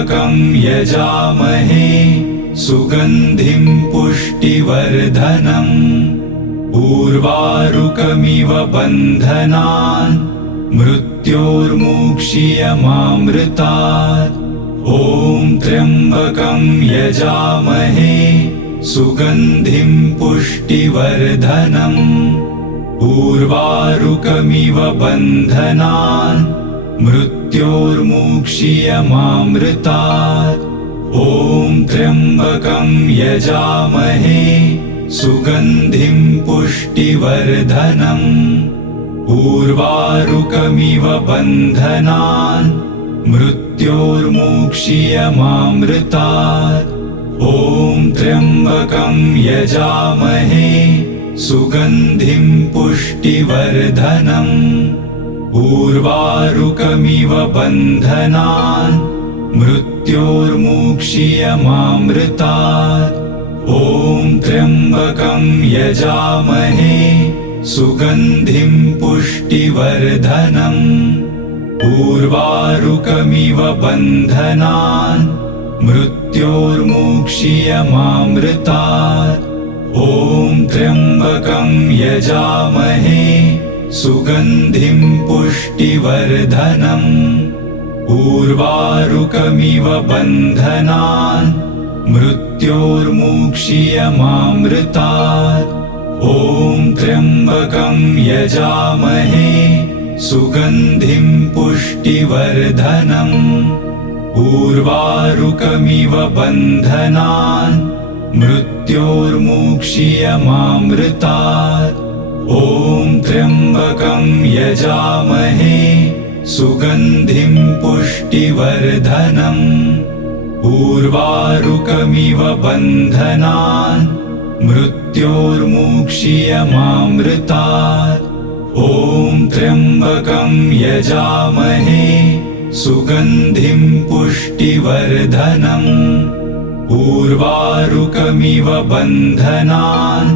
त्र्यम्बकं यजामहे सुगन्धिं पुष्टिवर्धनम् उर्वारुकमिव बन्धनान् मृत्योर्मुक्षीयमामृतात्। ॐ त्र्यम्बकं यजामहे सुगन्धिं पुष्टिवर्धनम् उर्वारुकमिव बन्धनान् मृत्योर्मुक्षीयमामृतात्। ॐ त्र्यम्बकं यजामहे सुगन्धिं पुष्टिवर्धनम् उर्वारुकमिव बन्धनान् मृत्योर्मुक्षीयमामृतात्। ॐ त्र्यम्बकं यजामहे सुगन्धिं पुष्टिवर्धनम् उर्वारुकमिव बन्धनान् मृत्योर्मुक्षीयमामृतात्। ॐ त्र्यम्बकं यजामहे सुगन्धिं पुष्टिवर्धनम् उर्वारुकमिव बन्धनान् मृत्योर्मुक्षीयमामृतात्। ॐ त्र्यम्बकं यजामहे सुगन्धिं पुष्टिवर्धनम् उर्वारुकमिव बन्धनान् मृत्योर्मुक्षीयमामृतात्। ॐ त्र्यम्बकं यजामहे सुगन्धिं पुष्टिवर्धनम् उर्वारुकमिव बन्धनान् मृत्योर्मुक्षीयमामृतात्। ॐ त्र्यम्बकं यजामहे सुगन्धिं पुष्टिवर्धनम् उर्वारुकमिव बन्धनान् मृत्योर्मुक्षीयमामृतात्। ॐ त्र्यम्बकं यजामहे सुगन्धिं पुष्टिवर्धनम् उर्वारुकमिव बन्धनान्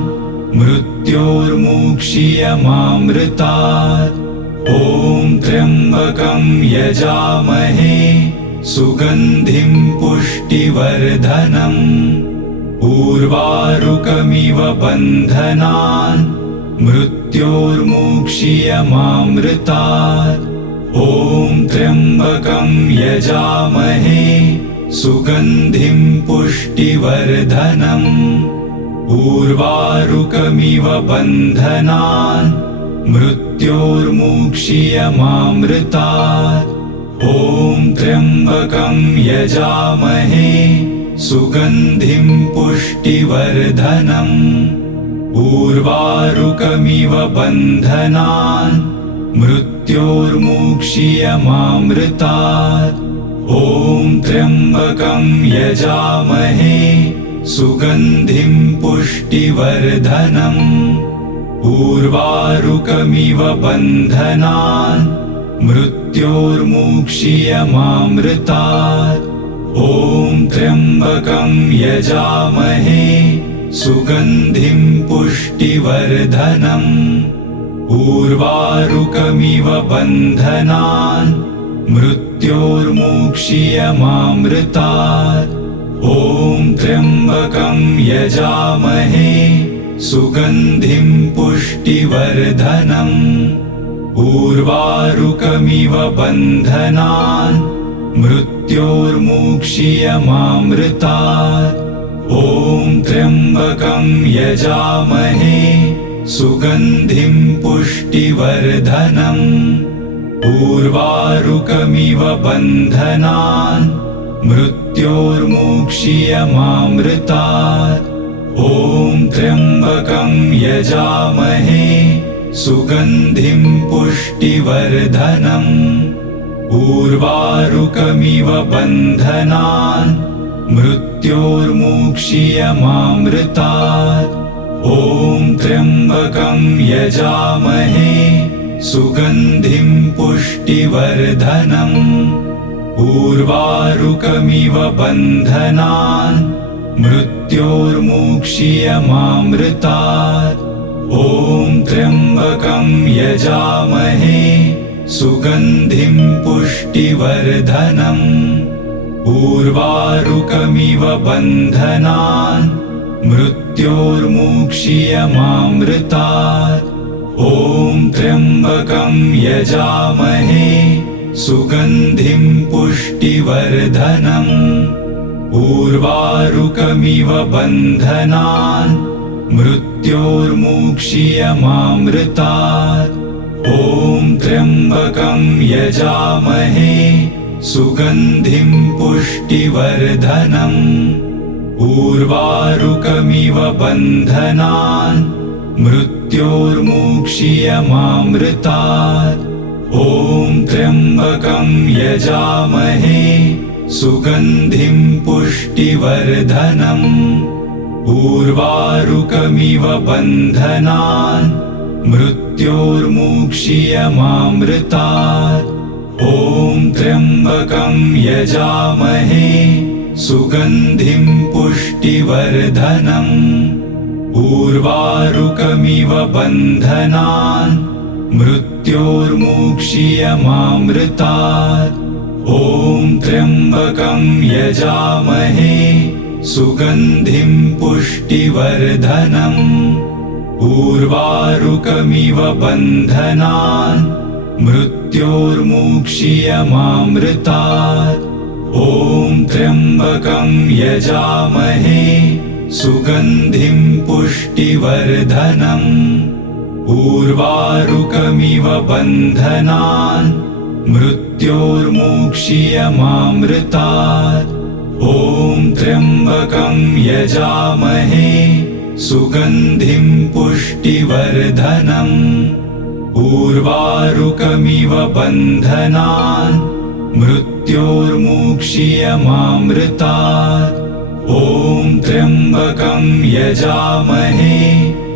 मृत्योर्मुक्षीयमामृतात्। ॐ त्र्यम्बकं यजामहे सुगन्धिं पुष्टिवर्धनम् उर्वारुकमिव बन्धनान् मृत्योर्मुक्षीयमामृतात्। ॐ त्र्यम्बकं यजामहे सुगन्धिं पुष्टिवर्धनम् उर्वारुकमिव बन्धनान् मृत्योर्मुक्षीयमामृतात्। ॐ त्र्यम्बकं यजामहे सुगन्धिं पुष्टिवर्धनम् उर्वारुकमिव बन्धनान् मृत्योर्मुक्षीयमामृतात्। ॐ त्र्यम्बकं यजामहे सुगन्धिं पुष्टिवर्धनम् उर्वारुकमिव बन्धनान् मृत्योर्मुक्षीयमामृतात्। ॐ त्र्यम्बकं यजामहे सुगन्धिं पुष्टिवर्धनम् उर्वारुकमिव बन्धनान् मृत्योर्मुक्षीयमामृतात्। ॐ त्र्यम्बकं यजामहे सुगन्धिं पुष्टिवर्धनम् उर्वारुकमिव बन्धनान् मृत्योर्मुक्षीयमामृतात्। ॐ त्र्यम्बकं यजामहे सुगन्धिं पुष्टिवर्धनम् उर्वारुकमिव बन्धनान् मृत्योर्मुक्षीयमामृतात्। ॐ त्र्यम्बकं यजामहे सुगन्धिं पुष्टिवर्धनम् उर्वारुकमिव बन्धनान् मृत्योर्मुक्षीयमामृतात्। ॐ त्र्यम्बकं यजामहे सुगन्धिं पुष्टिवर्धनम् उर्वारुकमिव बन्धनान् मृत्योर्मुक्षीयमामृतात्। ॐ त्र्यम्बकं यजामहे सुगन्धिं पुष्टिवर्धनम् उर्वारुकमिव बन्धनान् मृत्योर्मुक्षीयमामृतात्। ॐ त्र्यम्बकं यजामहे सुगन्धिं पुष्टिवर्धनम्। उर्वारुकमिव बन्धनान् मृत्योर्मुक्षीयमामृतात्। ॐ त्र्यम्बकं यजामहे सुगन्धिं पुष्टिवर्धनम्। उर्वारुकमिव बन्धनान् मृत्योर्मुक्षीयमामृतात्। ॐ त्र्यम्बकं यजामहे सुगन्धिं पुष्टिवर्धनम्। उर्वारुकमिव बन्धनान् मृत्योर्मुक्षीयमामृतात्। ॐ त्र्यम्बकं यजामहे सुगन्धिं पुष्टिवर्धनम्। उर्वारुकमिव बन्धनान् मृत्योर्मुक्षीयमामृतात्। ॐ त्र्यम्बकं यजामहे सुगन्धिं पुष्टिवर्धनम्। उर्वारुकमिव बन्धनान् मृत्योर्मुक्षीयमामृतात्। ॐ त्र्यम्बकं यजामहे सुगन्धिं पुष्टिवर्धनम्। उर्वारुकमिव बन्धनान् मृत्योर्मुक्षीयमामृतात्। ॐ त्र्यम्बकं यजामहे सुगन्धिं पुष्टिवर्धनम्। उर्वारुकमिव बन्धनान् मृत्योर्मुक्षीयमामृतात्। ॐ त्र्यम्बकं यजामहे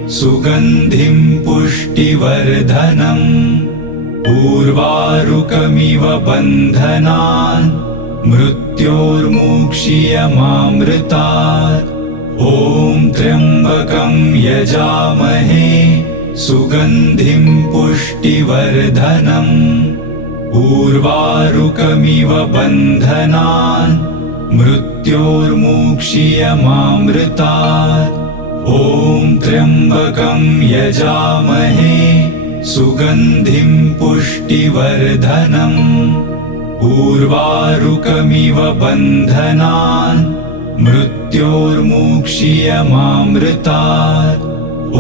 सुगन्धिं पुष्टिवर्धनम्। उर्वारुकमिव बन्धनान् मृत्योर्मुक्षीयमामृतात्। ॐ त्र्यम्बकं यजामहे सुगन्धिं पुष्टिवर्धनम्। उर्वारुकमिव बन्धनान् मृत्योर्मुक्षीयमामृतात्। ॐ त्र्यम्बकं यजामहे सुगन्धिं पुष्टिवर्धनम्। उर्वारुकमिव बन्धनान् मृत्योर्मुक्षीयमामृतात्। ॐ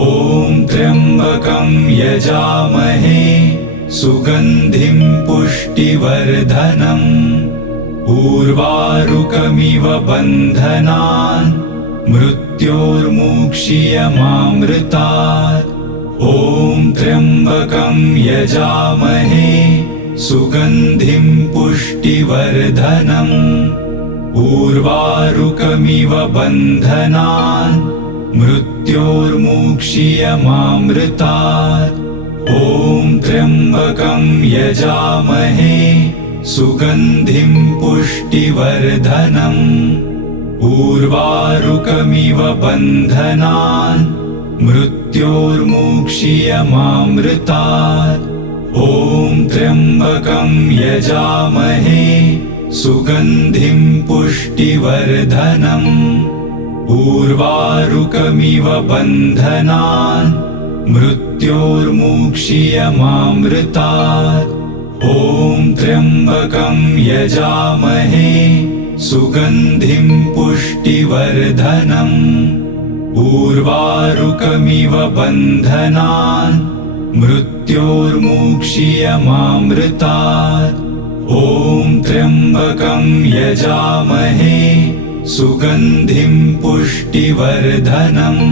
त्र्यम्बकं यजामहे सुगन्धिं पुष्टिवर्धनम्। उर्वारुकमिव बन्धनान् मृत्योर्मुक्षीयमामृतात्। ॐ त्र्यम्बकं यजामहे सुगन्धिं पुष्टिवर्धनम्। उर्वारुकमिव बन्धनान् मृत्योर्मुक्षीयमामृतात्। ॐ त्र्यम्बकं यजामहे सुगन्धिं पुष्टिवर्धनम्। उर्वारुकमिव बन्धनान् मृत्योर्मुक्षीयमामृतात्। ॐ त्र्यम्बकं यजामहे सुगन्धिं पुष्टिवर्धनम्। उर्वारुकमिव बन्धनान् मृत्योर्मुक्षीयमामृतात्। ॐ त्र्यम्बकं यजामहे सुगन्धिं पुष्टिवर्धनम्। उर्वारुकमिव बन्धनान् मृत्योर्मुक्षीयमामृतात्। ॐ त्र्यम्बकं यजामहे सुगन्धिं पुष्टिवर्धनम्।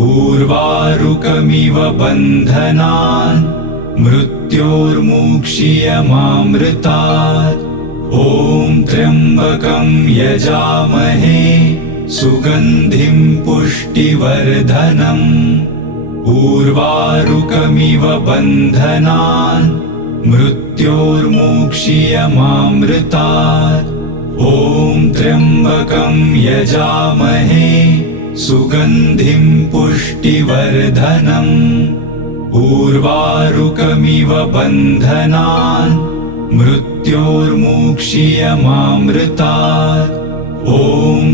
उर्वारुकमिव बन्धनान् मृत्योर्मुक्षीयमामृतात्। ॐ त्र्यम्बकं यजामहे सुगन्धिं पुष्टिवर्धनम्। उर्वारुकमिव बन्धनान् मृत्योर्मुक्षीयमामृतात्। ॐ त्र्यम्बकं यजामहे सुगन्धिं पुष्टिवर्धनम्। उर्वारुकमिव बन्धनान् मृत्योर्मुक्षीयमामृतात्। ॐ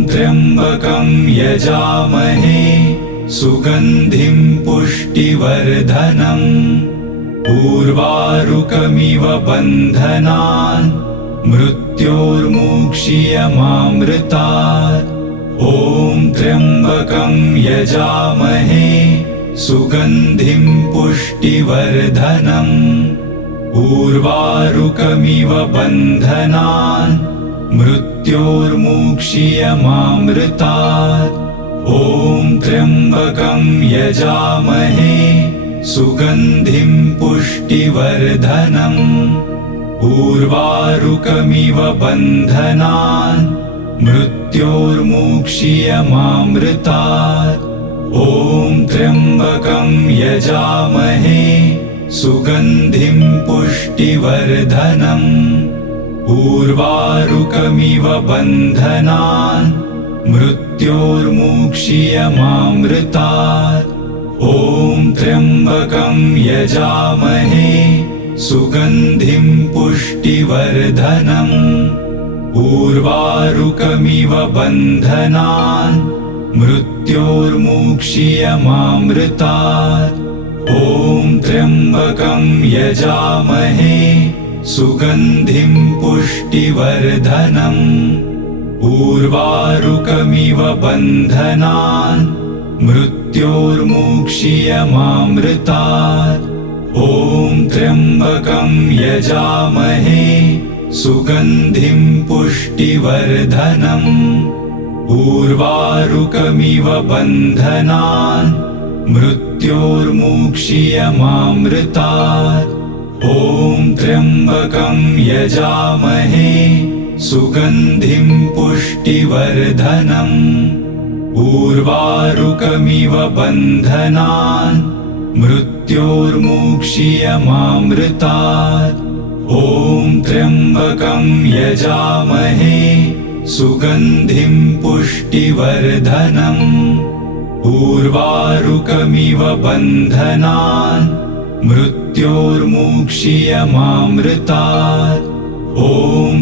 त्र्यम्बकं यजामहे सुगन्धिं पुष्टिवर्धनम्। उर्वारुकमिव बन्धनान् मृत्योर्मुक्षीयमामृतात्। ॐ त्र्यम्बकं यजामहे सुगन्धिं पुष्टिवर्धनम्। उर्वारुकमिव बन्धनान् मृत्योर्मुक्षीयमामृतात्। ॐ त्र्यम्बकं यजामहे सुगन्धिं पुष्टिवर्धनम्। उर्वारुकमिव बन्धनान् मृत्योर्मुक्षीयमामृतात्। ॐ त्र्यम्बकं यजामहे सुगन्धिं पुष्टिवर्धनम्। उर्वारुकमिव बन्धनान् मृत्योर्मुक्षीयमामृतात्। ॐ त्र्यम्बकं यजामहे सुगन्धिं पुष्टिवर्धनम्। उर्वारुकमिव बन्धनान् मृत्योर्मुक्षीयमामृतात्। ॐ त्र्यम्बकं यजामहे सुगन्धिं पुष्टिवर्धनम्। उर्वारुकमिव बन्धनान् मृत्योर्मुक्षीयमामृतात्। ॐ त्र्यम्बकं यजामहे सुगन्धिं पुष्टिवर्धनम्। उर्वारुकमिव बन्धनान् मृत्योर्मुक्षीयमामृतात्। ॐ त्र्यम्बकं यजामहे सुगन्धिं पुष्टिवर्धनम्। उर्वारुकमिव बन्धनान् मृत्योर्मुक्षीयमामृतात्। ॐ त्र्यम्बकं यजामहे सुगन्धिं पुष्टिवर्धनम्। उर्वारुकमिव बन्धनान् मृत्योर्मुक्षीयमामृतात्। ॐ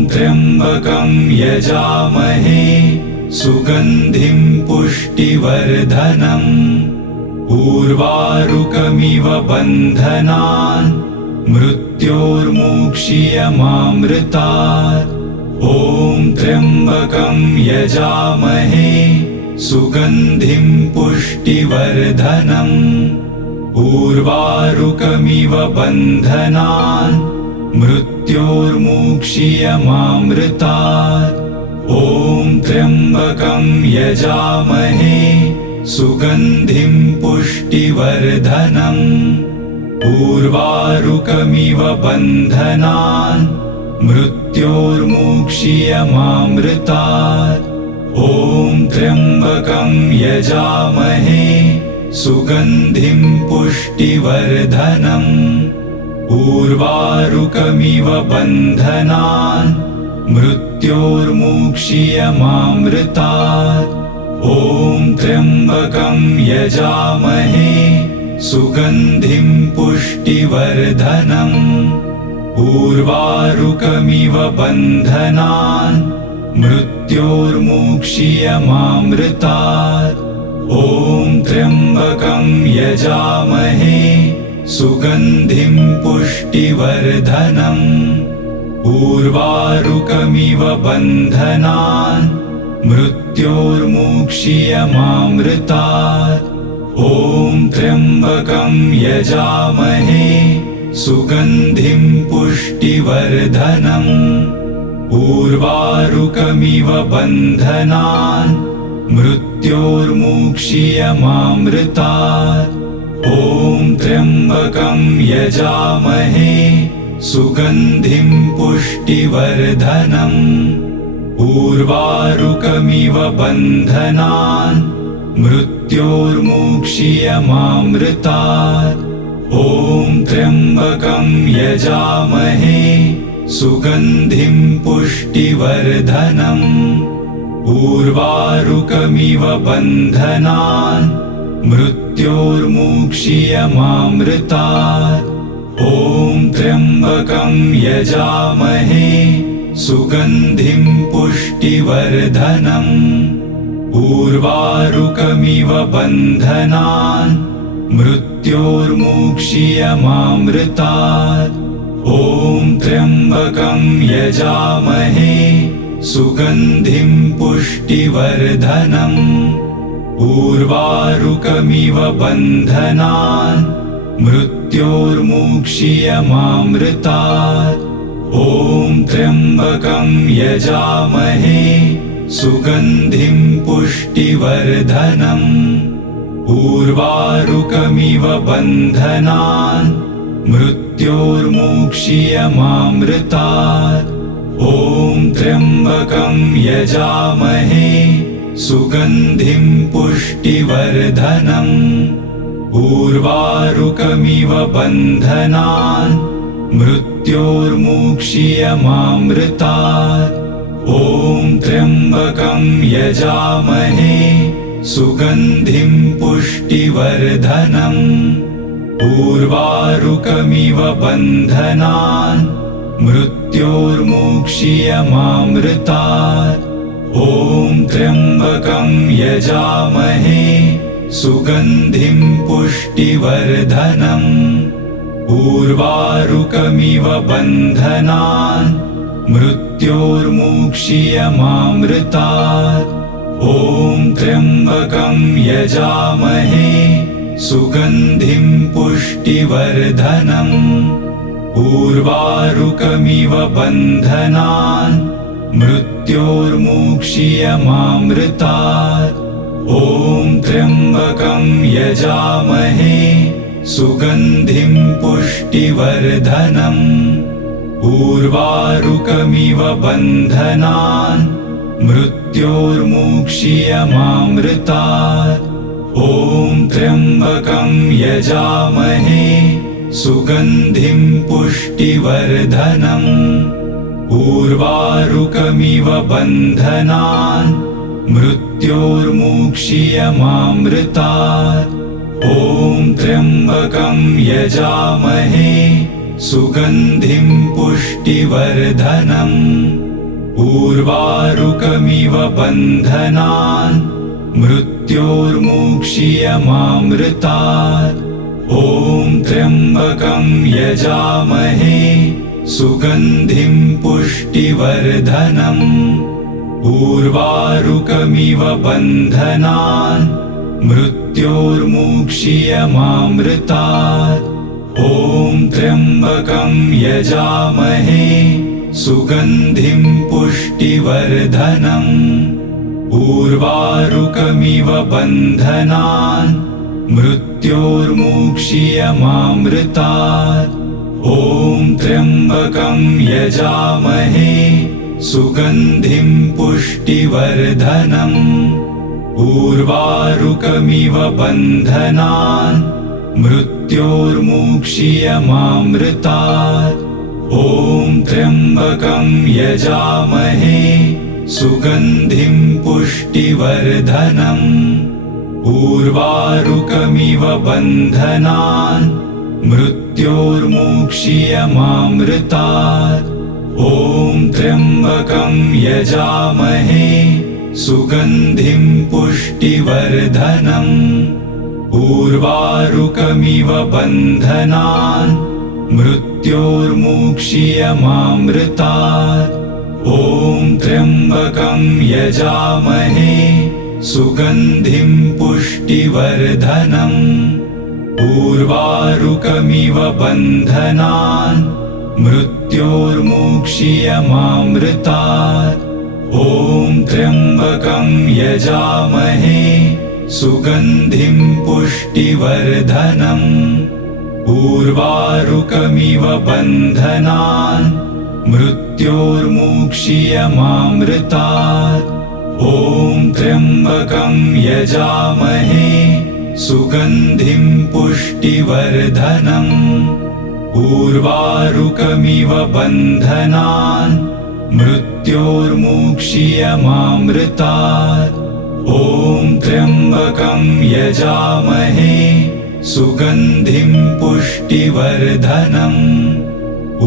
त्र्यम्बकं यजामहे सुगन्धिं पुष्टिवर्धनम्। उर्वारुकमिव बन्धनान् मृत्योर्मुक्षीयमामृतात्। ॐ त्र्यम्बकं यजामहे सुगन्धिं पुष्टिवर्धनम्। उर्वारुकमिव बन्धनान् मृत्योर्मुक्षीयमामृतात्। ॐ त्र्यम्बकं यजामहे सुगन्धिं पुष्टिवर्धनम्। उर्वारुकमिव बन्धनान् मृत्योर्मुक्षीयमामृतात्। ॐ त्र्यम्बकं यजामहे सुगन्धिं पुष्टिवर्धनम्। उर्वारुकमिव बन्धनान् मृत्योर्मुक्षीयमामृतात्। ॐ त्र्यम्बकं यजामहे सुगन्धिं पुष्टिवर्धनम्। उर्वारुकमिव बन्धनान् मृत्योर्मुक्षीयमामृतात्। ॐ त्र्यम्बकं यजामहे सुगन्धिं पुष्टिवर्धनम्। उर्वारुकमिव बन्धनान् मृत्योर्मुक्षीयमामृतात्। ॐ त्र्यम्बकं यजामहे सुगन्धिं पुष्टिवर्धनम्। उर्वारुकमिव बन्धनान् मृत्योर्मुक्षीयमामृतात्। ॐ त्र्यम्बकं यजामहे सुगन्धिं पुष्टिवर्धनम्। उर्वारुकमिव बन्धनान् मृत्योर्मुक्षीयमामृतात्। ॐ त्र्यम्बकं यजामहे सुगन्धिं पुष्टिवर्धनम्। उर्वारुकमिव बन्धनान् मृत्योर्मुक्षीयमामृतात्। ॐ त्र्यम्बकं यजामहे सुगन्धिं पुष्टिवर्धनम् उर्वारुकमिव बन्धनान् मृत्योर्मुक्षीयमामृतात् ॐ त्र्यम्बकं यजामहे सुगन्धिं पुष्टिवर्धनम् उर्वारुकमिव बन्धनान् मृत्योर्मुक्षीयमामृतात् ॐ त्र्यम्बकं यजामहे सुगन्धिं पुष्टिवर्धनम् उर्वारुकमिव बन्धनान् मृत्योर्मुक्षीयमामृतात् ॐ त्र्यम्बकं यजामहे सुगन्धिं पुष्टिवर्धनम् उर्वारुकमिव बन्धनान् मृत्योर्मुक्षीयमामृतात् ॐ त्र्यम्बकं यजामहे सुगन्धिं पुष्टिवर्धनम् उर्वारुकमिव बन्धनान् मृत्योर्मुक्षीयमामृतात् ॐ त्र्यम्बकं यजामहे सुगन्धिं पुष्टिवर्धनम् उर्वारुकमिव बन्धनान् मृत्योर्मुक्षीयमामृतात् ॐ त्र्यम्बकं यजामहे सुगन्धिं पुष्टिवर्धनम् उर्वारुकमिव बन्धनान् मृत्योर्मुक्षीयमामृतात् ॐ त्र्यम्बकं यजामहे सुगन्धिं पुष्टिवर्धनम् उर्वारुकमिव बन्धनान् मृत्योर्मुक्षीयमामृतात् ॐ त्र्यम्बकं यजामहे सुगन्धिं पुष्टिवर्धनम् उर्वारुकमिव बन्धनान् मृत्योर्मुक्षीयमामृतात् ॐ त्र्यम्बकं यजामहे सुगन्धिं पुष्टिवर्धनम् उर्वारुकमिव बन्धनान् मृत्योर्मुक्षीयमामृतात् ॐ त्र्यम्बकं यजामहे सुगन्धिं पुष्टिवर्धनम् उर्वारुकमिव बन्धनान् मृत्योर्मुक्षीयमामृतात् ॐ त्र्यम्बकं यजामहे सुगन्धिं पुष्टिवर्धनम् उर्वारुकमिव बन्धनान् मृत्योर्मुक्षीयमामृतात् ॐ त्र्यम्बकं यजामहे सुगन्धिं पुष्टिवर्धनम् उर्वारुकमिव बन्धनान् मृत्योर्मुक्षीयमामृतात् ॐ त्र्यम्बकं यजामहे सुगन्धिं पुष्टिवर्धनम् उर्वारुकमिव बन्धनान् मृत्योर्मुक्षीयमामृतात् ॐ त्र्यम्बकं यजामहे सुगन्धिं पुष्टिवर्धनम् उर्वारुकमिव बन्धनान् मृत्योर्मुक्षीयमामृतात् ॐ त्र्यम्बकं यजामहे सुगन्धिं पुष्टिवर्धनम् उर्वारुकमिव बन्धनान् मृत्योर्मुक्षीयमामृतात् ॐ त्र्यम्बकं यजामहे सुगन्धिं पुष्टिवर्धनम् उर्वारुकमिव बन्धनान् मृत्योर्मुक्षीयमामृतात् ॐ त्र्यम्बकं यजामहे सुगन्धिं पुष्टिवर्धनम् उर्वारुकमिव बन्धनान् मृत्योर्मुक्षीयमामृतात् ॐ त्र्यम्बकं यजामहे सुगन्धिं पुष्टिवर्धनम्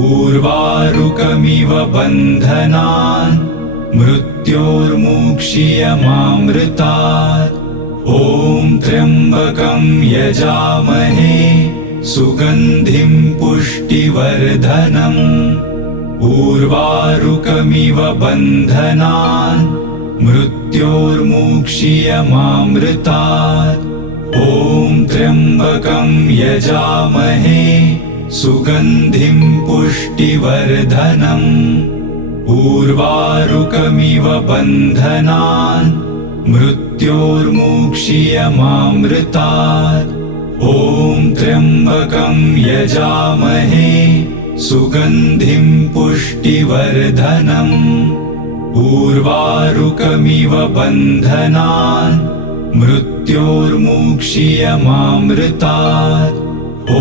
उर्वारुकमिव बन्धनान् मृत्योर्मुक्षीयमामृतात् ॐ त्र्यम्बकं यजामहे सुगन्धिं पुष्टिवर्धनम् उर्वारुकमिव बन्धनान् मृत्योर्मुक्षीयमामृतात् ॐ त्र्यम्बकं यजामहे सुगन्धिं पुष्टिवर्धनम् उर्वारुकमिव बन्धनान् मृत्योर्मुक्षीयमामृतात् ॐ त्र्यम्बकं यजामहे सुगन्धिं पुष्टिवर्धनम् उर्वारुकमिव बन्धनान् मृत्योर्मुक्षीयमामृतात् ॐ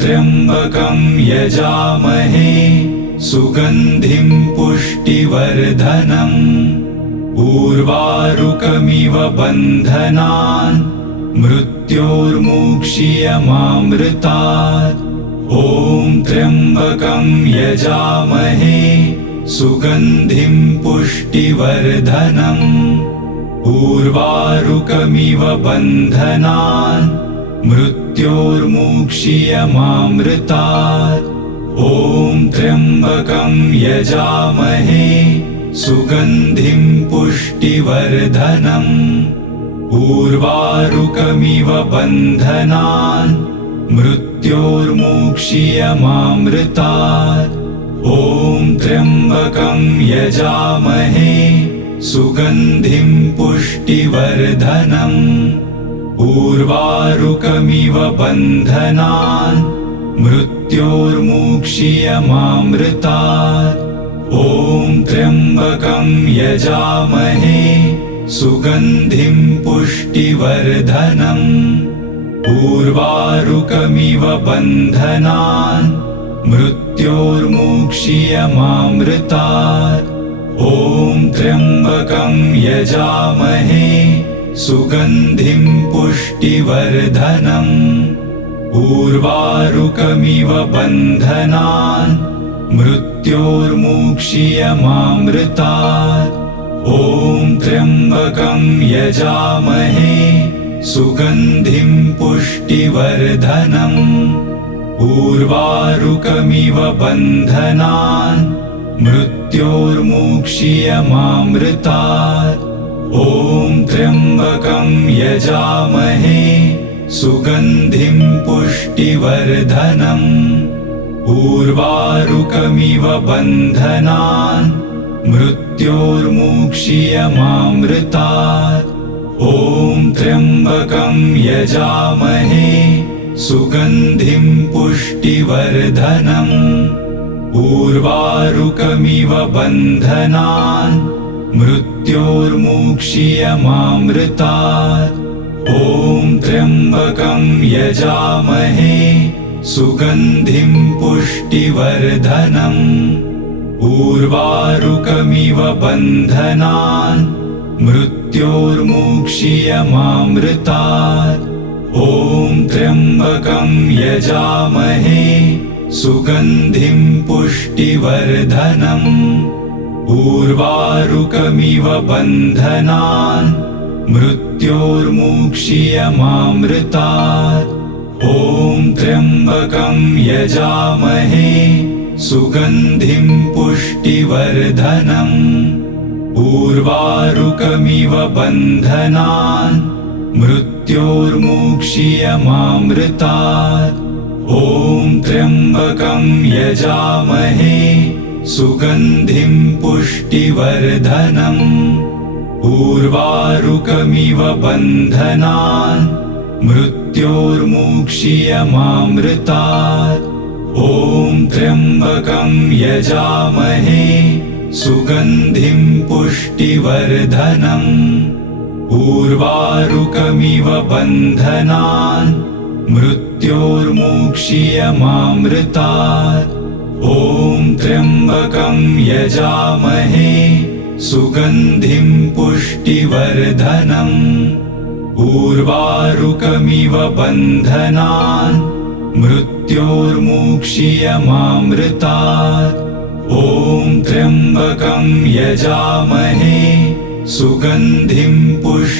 त्र्यम्बकं यजामहे सुगन्धिं पुष्टिवर्धनम् उर्वारुकमिव बन्धनान् मृत्योर्मुक्षीयमामृतात् ॐ त्र्यम्बकं यजामहे सुगन्धिं पुष्टिवर्धनम् उर्वारुकमिव बन्धनान् मृत्योर्मुक्षीयमामृतात् ॐ त्र्यम्बकं यजामहे सुगन्धिं पुष्टिवर्धनम् उर्वारुकमिव बन्धनान् मृत्योर्मुक्षीयमामृतात् ॐ त्र्यम्बकं यजामहे सुगन्धिं पुष्टिवर्धनम् उर्वारुकमिव बन्धनान् मृत्योर्मुक्षीयमामृतात् ॐ त्र्यम्बकं यजामहे सुगन्धिं पुष्टिवर्धनम् उर्वारुकमिव बन्धनान् मृत्योर्मुक्षीयमामृतात् ॐ त्र्यम्बकं यजामहे सुगन्धिं पुष्टिवर्धनम् उर्वारुकमिव बन्धनान् मृत्योर्मुक्षीयमामृतात् ॐ त्र्यम्बकं यजामहे सुगन्धिं पुष्टिवर्धनम् उर्वारुकमिव बन्धनान् मृत्योर्मुक्षीयमामृतात् ॐ त्र्यम्बकं यजामहे सुगन्धिं पुष्टिवर्धनम् उर्वारुकमिव बन्धनान् मृत्योर्मुक्षीयमामृतात् ॐ त्र्यम्बकं यजामहे सुगन्धिं पुष्टिवर्धनम् उर्वारुकमिव बन्धनान् मृत्योर्मुक्षीयमामृतात् ॐ त्र्यम्बकं यजामहे सुगन्धिं पुष्टिवर्धनम् उर्वारुकमिव बन्धनान् मृत्योर्मुक्षीयमामृतात् ॐ त्र्यम्बकं यजामहे सुगन्धिं पुष्टिवर्धनम् उर्वारुकमिव बन्धनान् मृत्योर्मुक्षीयमामृतात् ॐ त्र्यम्बकं यजामहे सुगन्धिं पुष्टिवर्धनम् उर्वारुकमिव बन्धनान् मृत्योर्मुक्षीयमामृतात् ॐ त्र्यम्बकं यजामहे सुगन्धिं पुष्टिवर्धनम् उर्वारुकमिव बन्धनान् मृत्योर्मुक्षीयमामृतात् ॐ त्र्यम्बकं यजामहे सुगन्धिं पुष्टिवर्धनम् उर्वारुकमिव बन्धनान् मृत्योर्मुक्षीयमामृतात् ॐ त्र्यम्बकं यजामहे सुगन्धिं पुष्टिवर्धनम् उर्वारुकमिव बन्धनान् मृत्योर्मुक्षीयमामृतात्। ॐ त्र्यम्बकं यजामहे सुगन्धिं पुष्टिवर्धनम्।